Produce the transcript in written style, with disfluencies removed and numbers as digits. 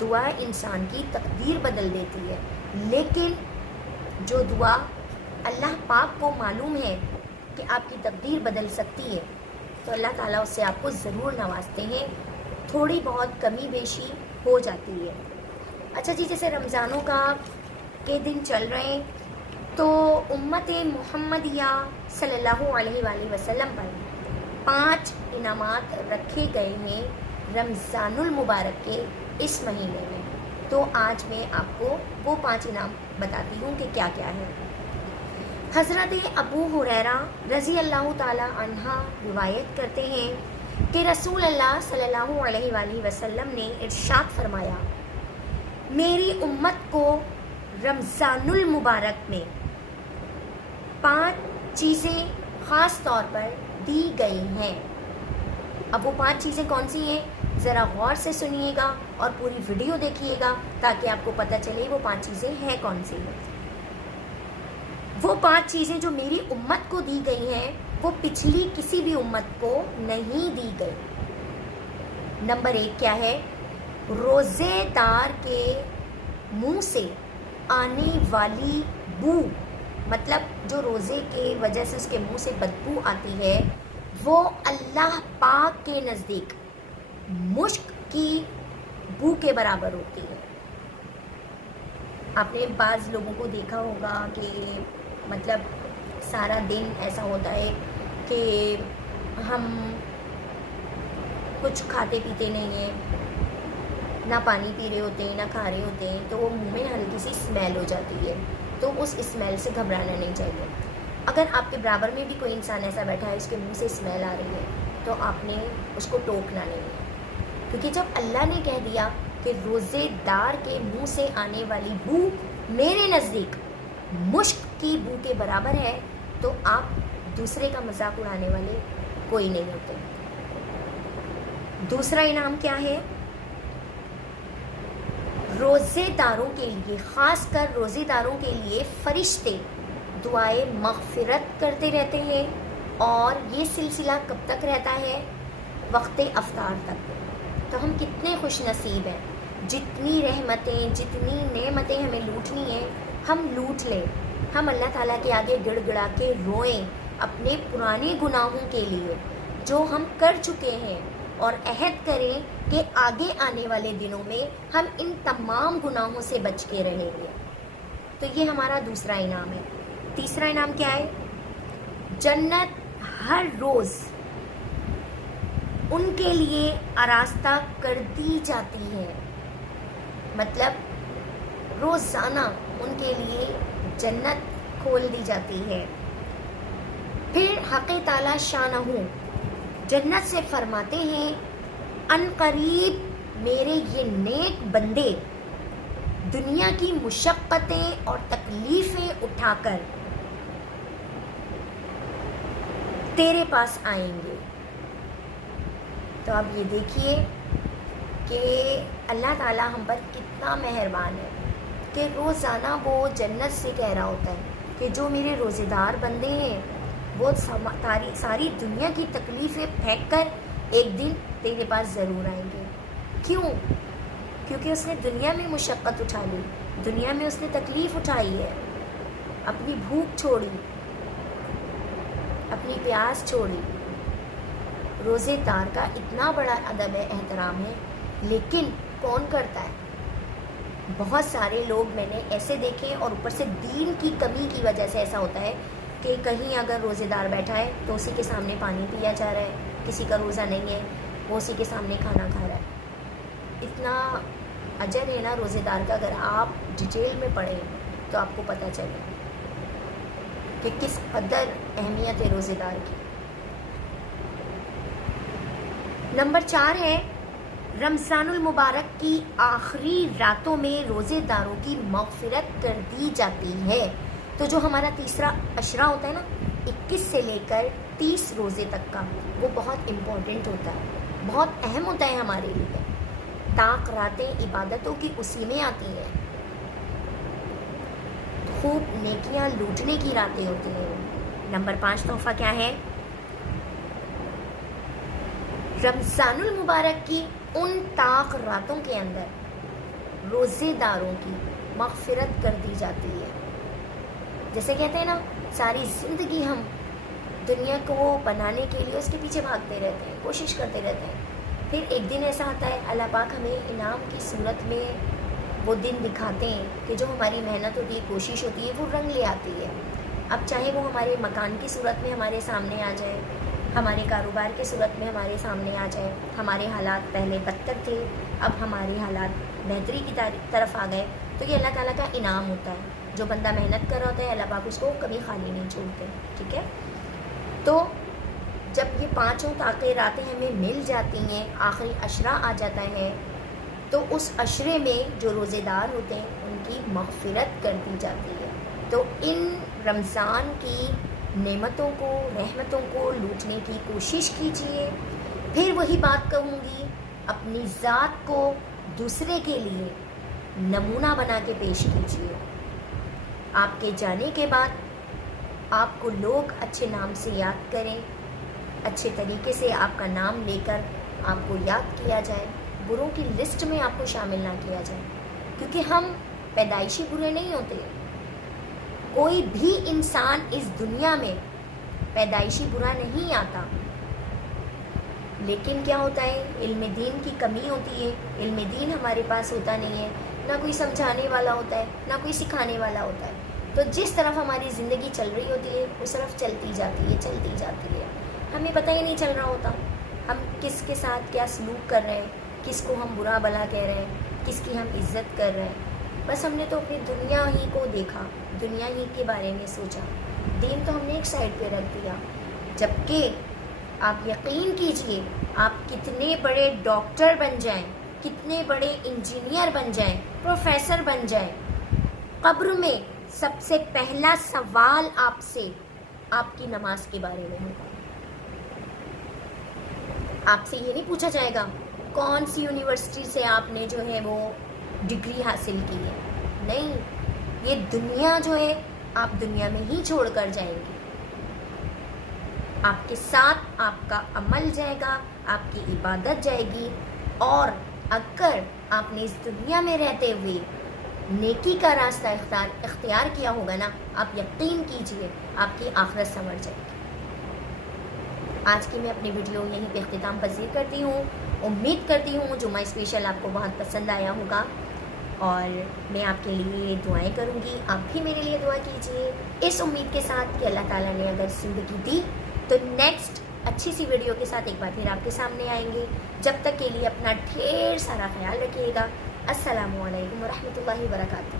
دعا انسان کی تقدیر بدل دیتی ہے، لیکن جو دعا اللہ پاک کو معلوم ہے کہ آپ کی تقدیر بدل سکتی ہے تو اللہ تعالیٰ اس سے آپ کو ضرور نوازتے ہیں، تھوڑی بہت کمی بیشی ہو جاتی ہے۔ اچھا جی، جیسے رمضانوں کے دن چل رہے ہیں تو امت محمدیہ صلی اللہ علیہ وآلہ وسلم پر 5 انعامات رکھے گئے ہیں رمضان المبارک کے اس مہینے میں۔ تو آج میں آپ کو وہ 5 انعام بتاتی ہوں کہ کیا کیا ہے۔ حضرت ابو ہریرہ رضی اللہ تعالی عنہ روایت کرتے ہیں کہ رسول اللہ صلی اللہ علیہ وآلہ وسلم نے ارشاد فرمایا، میری امت کو رمضان المبارک میں 5 چیزیں خاص طور پر دی گئی ہیں۔ اب وہ 5 چیزیں کون سی ہیں؟ ذرا غور سے سنیے گا اور پوری ویڈیو دیکھیے گا تاکہ آپ کو پتہ چلے وہ 5 چیزیں ہیں کون سی ہیں۔ وہ 5 چیزیں جو میری امت کو دی گئی ہیں وہ پچھلی کسی بھی امت کو نہیں دی گئی۔ نمبر 1 کیا ہے؟ روزے دار کے منہ سے آنے والی بو، مطلب جو روزے کی وجہ سے اس کے منہ سے بدبو آتی ہے وہ اللہ پاک کے نزدیک مشک کی بو کے برابر ہوتی ہے۔ آپ نے بعض لوگوں کو دیکھا ہوگا کہ مطلب سارا دن ایسا ہوتا ہے کہ ہم کچھ کھاتے پیتے نہیں ہیں، نہ پانی پی رہے ہوتے ہیں نہ کھا رہے ہوتے ہیں، تو وہ منہ میں ہلکی سی اسمیل ہو جاتی ہے، تو اس اسمیل سے گھبرانا نہیں چاہیے۔ اگر آپ کے برابر میں بھی کوئی انسان ایسا بیٹھا ہے اس کے منہ سے اسمیل آ رہی ہے تو آپ نے اس کو ٹوکنا نہیں ہے، کیونکہ جب اللہ نے کہہ دیا کہ روزے دار کے منہ سے آنے والی بو میرے نزدیک مشک کی بو کے برابر ہے تو آپ دوسرے کا مذاق اڑانے والے کوئی نہیں ہوتے۔ دوسرا انعام کیا ہے؟ روزے داروں کے لیے، خاص کر روزے داروں کے لیے فرشتے دعائے مغفرت کرتے رہتے ہیں، اور یہ سلسلہ کب تک رہتا ہے؟ وقت افطار تک۔ تو ہم کتنے خوش نصیب ہیں، جتنی رحمتیں جتنی نعمتیں ہمیں لوٹنی ہیں ہم لوٹ لیں، ہم اللہ تعالیٰ کے آگے گڑ گڑا کے روئیں اپنے پرانے گناہوں کے لیے جو ہم کر چکے ہیں، اور عہد کریں کہ آگے آنے والے دنوں میں ہم ان تمام گناہوں سے بچ کے رہیں گے۔ تو یہ ہمارا دوسرا انعام ہے۔ تیسرا انعام کیا ہے؟ جنت ہر روز ان کے لیے آراستہ کر دی جاتی ہے، مطلب روزانہ ان کے لیے جنت کھول دی جاتی ہے۔ پھر حق تعالی شانہ جنت سے فرماتے ہیں، ان قریب میرے یہ نیک بندے دنیا کی مشقتیں اور تکلیفیں اٹھا کر تیرے پاس آئیں گے۔ تو اب یہ دیکھیے کہ اللہ تعالیٰ ہم پر کتنا مہربان ہے کہ روزانہ وہ جنت سے کہہ رہا ہوتا ہے کہ جو میرے روزے دار بندے ہیں وہ ساری دنیا کی تکلیفیں پھینک کر ایک دن تیرے پاس ضرور آئیں گے۔ کیوں؟ کیونکہ اس نے دنیا میں مشقت اٹھا لی، دنیا میں اس نے تکلیف اٹھائی ہے، اپنی بھوک چھوڑی، اپنی پیاس چھوڑی۔ روزے دار کا اتنا بڑا ادب ہے، احترام ہے، لیکن کون کرتا ہے؟ بہت سارے لوگ میں نے ایسے دیکھے، اور اوپر سے دین کی کمی کی وجہ سے ایسا ہوتا ہے کہ کہیں اگر روزے دار بیٹھا ہے تو اسی کے سامنے پانی پیا جا رہا ہے، کسی کا روزہ نہیں ہے وہ اسی کے سامنے کھانا کھا رہا ہے۔ اتنا اجر ہے نا روزے دار کا، اگر آپ ڈیٹیل میں پڑھیں تو آپ کو پتہ چلے کہ کس قدر اہمیت ہے روزے دار کی۔ نمبر 4 ہے رمضان المبارک کی آخری راتوں میں روزے داروں کی مغفرت کر دی جاتی ہے۔ تو جو ہمارا تیسرا عشرہ ہوتا ہے نا، 21 سے لے کر 30 روزے تک کا، وہ بہت امپورٹنٹ ہوتا ہے، بہت اہم ہوتا ہے ہمارے لیے۔ طاق راتیں عبادتوں کی اسی میں آتی ہیں، خوب نیکیاں لوٹنے کی راتیں ہوتی ہیں۔ نمبر 5 تحفہ کیا ہے؟ رمضان المبارک کی ان طاق راتوں کے اندر روزے داروں کی مغفرت کر دی جاتی ہے. جیسے کہتے ہیں نا ساری زندگی ہم دنیا کو بنانے کے لیے اس کے پیچھے بھاگتے رہتے ہیں, کوشش کرتے رہتے ہیں, پھر ایک دن ایسا آتا ہے اللہ پاک ہمیں انعام کی صورت میں وہ دن دکھاتے ہیں کہ جو ہماری محنت ہوتی ہے, کوشش ہوتی ہے, وہ رنگ لے آتی ہے. اب چاہے وہ ہمارے مکان کی صورت میں ہمارے سامنے آ جائے, ہمارے کاروبار کی صورت میں ہمارے سامنے آ جائے, ہمارے حالات پہلے بدتر تھے اب ہمارے حالات بہتری کی طرف آ گئے, تو یہ اللہ تعالیٰ کا انعام ہوتا ہے. جو بندہ محنت کر رہا ہوتا ہے اللہ پاک اس کو کبھی خالی نہیں چھوڑتے. ٹھیک ہے, تو جب یہ پانچوں طاقتیں راتیں ہمیں مل جاتی ہیں, آخری عشرہ آ جاتا ہے, تو اس عشرے میں جو روزے دار ہوتے ہیں ان کی مغفرت کر دی جاتی ہے. تو ان رمضان کی نعمتوں کو, رحمتوں کو لوٹنے کی کوشش کیجیے. پھر وہی بات کہوں گی, اپنی ذات کو دوسرے کے لیے نمونہ بنا کے پیش کیجیے. آپ کے جانے کے بعد آپ کو لوگ اچھے نام سے یاد کریں, اچھے طریقے سے آپ کا نام لے کر آپ کو یاد کیا جائے, بروں کی لسٹ میں آپ کو شامل نہ کیا جائے, کیونکہ ہم پیدائشی برے نہیں ہوتے. کوئی بھی انسان اس دنیا میں پیدائشی برا نہیں آتا, لیکن کیا ہوتا ہے علم دین کی کمی ہوتی ہے. علم دین ہمارے پاس ہوتا نہیں ہے, نہ کوئی سمجھانے والا ہوتا ہے, نہ کوئی سکھانے والا ہوتا ہے. تو جس طرف ہماری زندگی چل رہی ہوتی ہے اس طرف چلتی جاتی ہے. ہمیں پتہ ہی نہیں چل رہا ہوتا ہم کس کے ساتھ کیا سلوک کر رہے ہیں, کس کو ہم برا بھلا کہہ رہے ہیں, کس کی ہم عزت کر رہے ہیں. بس ہم نے تو اپنی دنیا ہی کو دیکھا, دنیا ہی کے بارے میں سوچا, دین تو ہم نے ایک سائڈ پہ رکھ دیا. جبکہ آپ یقین کیجئے آپ کتنے بڑے ڈاکٹر بن جائیں, کتنے بڑے انجینئر بن جائیں, پروفیسر بن جائیں, قبر میں سب سے پہلا سوال آپ سے آپ کی نماز کے بارے میں ہوگا. آپ سے یہ نہیں پوچھا جائے گا کون سی یونیورسٹی سے آپ نے جو ہے وہ ڈگری حاصل کی ہے. نہیں, یہ دنیا جو ہے آپ دنیا میں ہی چھوڑ کر جائیں گے. آپ کے ساتھ آپ کا عمل جائے گا, آپ کی عبادت جائے گی, اور اگر آپ نے اس دنیا میں رہتے ہوئے نیکی کا راستہ اختیار کیا ہوگا نا, آپ یقین کیجئے آپ کی آخرت سنور جائے گی. آج کی میں اپنی ویڈیو یہیں پہ اختتام پذیر کرتی ہوں. امید کرتی ہوں جمعہ اسپیشل آپ کو بہت پسند آیا ہوگا, اور میں آپ کے لیے دعائیں کروں گی, آپ بھی میرے لیے دعا کیجئے, اس امید کے ساتھ کہ اللہ تعالیٰ نے اگر زندگی دی تو نیکسٹ اچھی سی ویڈیو کے ساتھ ایک بار پھر آپ کے سامنے آئیں گے. جب تک کے لیے اپنا ڈھیر سارا خیال رکھیے گا. السلام علیکم ورحمۃ اللہ وبرکاتہ.